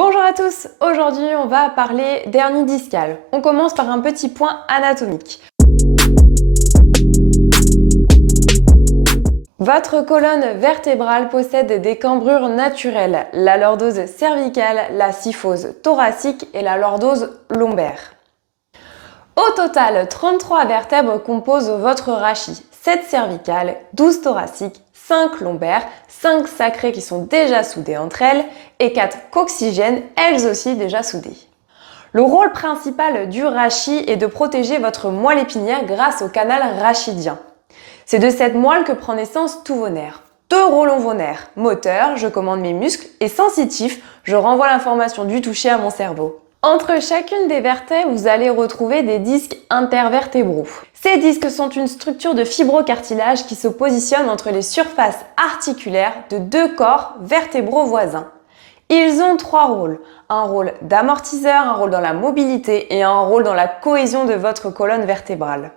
Bonjour à tous, aujourd'hui on va parler d'hernie discale. On commence par un petit point anatomique. Votre colonne vertébrale possède des cambrures naturelles, la lordose cervicale, la kyphose thoracique et la lordose lombaire. Au total, 33 vertèbres composent votre rachis, 7 cervicales, 12 thoraciques, 5 lombaires, 5 sacrées qui sont déjà soudées entre elles et 4 coccygènes, elles aussi déjà soudées. Le rôle principal du rachis est de protéger votre moelle épinière grâce au canal rachidien. C'est de cette moelle que prend naissance tous vos nerfs. Deux rôles ont vos nerfs. Moteur, je commande mes muscles, et sensitif, je renvoie l'information du toucher à mon cerveau. Entre chacune des vertèbres, vous allez retrouver des disques intervertébraux. Ces disques sont une structure de fibrocartilage qui se positionne entre les surfaces articulaires de deux corps vertébraux voisins. Ils ont trois rôles. Un rôle d'amortisseur, un rôle dans la mobilité et un rôle dans la cohésion de votre colonne vertébrale.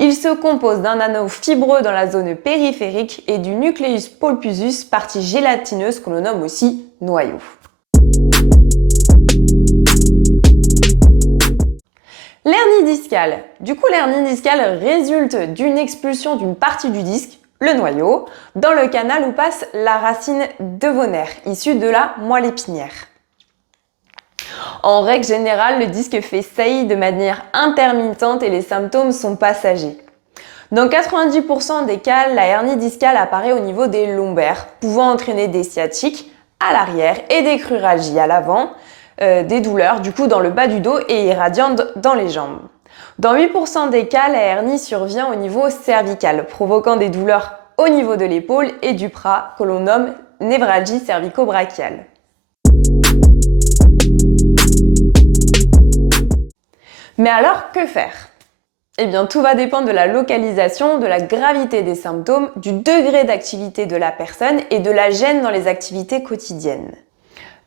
Ils se composent d'un anneau fibreux dans la zone périphérique et du nucleus pulposus, partie gélatineuse que l'on nomme aussi noyau. L'hernie discale. L'hernie discale résulte d'une expulsion d'une partie du disque, le noyau, dans le canal où passe la racine de vos nerfs, issue de la moelle épinière. En règle générale, le disque fait saillie de manière intermittente et les symptômes sont passagers. Dans 90% des cas, la hernie discale apparaît au niveau des lombaires, pouvant entraîner des sciatiques à l'arrière et des cruralgies à l'avant, des douleurs dans le bas du dos et irradiantes dans les jambes. Dans 8% des cas, la hernie survient au niveau cervical, provoquant des douleurs au niveau de l'épaule et du bras que l'on nomme névralgie cervico-brachiale. Mais alors, que faire ? Eh bien, tout va dépendre de la localisation, de la gravité des symptômes, du degré d'activité de la personne et de la gêne dans les activités quotidiennes.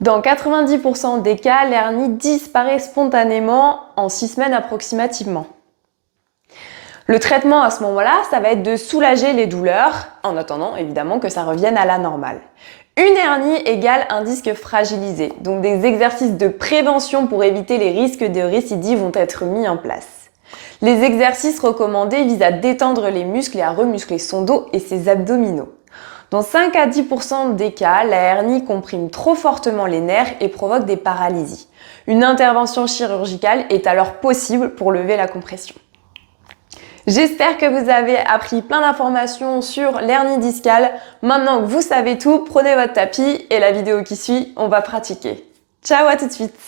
Dans 90% des cas, l'hernie disparaît spontanément en 6 semaines approximativement. Le traitement à ce moment-là, ça va être de soulager les douleurs, en attendant évidemment que ça revienne à la normale. Une hernie égale un disque fragilisé, donc des exercices de prévention pour éviter les risques de récidive vont être mis en place. Les exercices recommandés visent à détendre les muscles et à remuscler son dos et ses abdominaux. Dans 5 à 10% des cas, la hernie comprime trop fortement les nerfs et provoque des paralysies. Une intervention chirurgicale est alors possible pour lever la compression. J'espère que vous avez appris plein d'informations sur l'hernie discale. Maintenant que vous savez tout, prenez votre tapis et la vidéo qui suit, on va pratiquer. Ciao, à tout de suite!